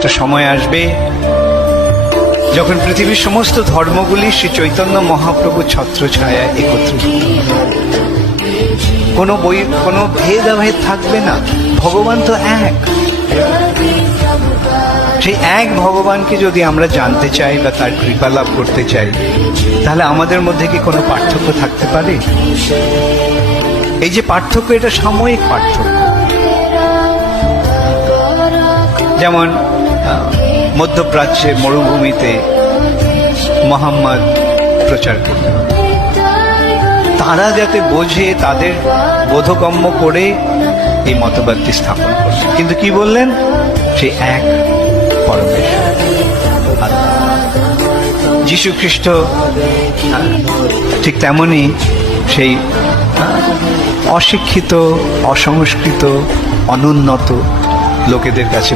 একটা সময় আসবে যখন পৃথিবীর সমস্ত ধর্মগুলি শ্রী চৈতন্য মহাপ্রভুর ছত্রছায়া একত্রিত হবে। কোনো ভেদাভেদ থাকবে না। ভগবান তো এক। সেই এক ভগবানকে যদি আমরা জানতে চাই বা তার কৃপা লাভ করতে চাই, তাহলে আমাদের মধ্যে কি কোনো পার্থক্য থাকতে পারে? এই যে পার্থক্য, এটা সাময়িক পার্থক্য। যেমন মধ্যপ্রাচ্যে মরুভূমিতে মুহাম্মদ প্রচার করলেন, তারা যাতে বোঝে তাদের বোধগম্য করে এই মতবাদটি স্থাপন করলেন। কিন্তু কি বললেন? সেই এক পরমেশ্বর আল্লাহ। যীশু খ্রিস্ট ঠিক তেমনি সেই অশিক্ষিত, অসংস্কৃত, অনুন্নত লোকেদের কাছে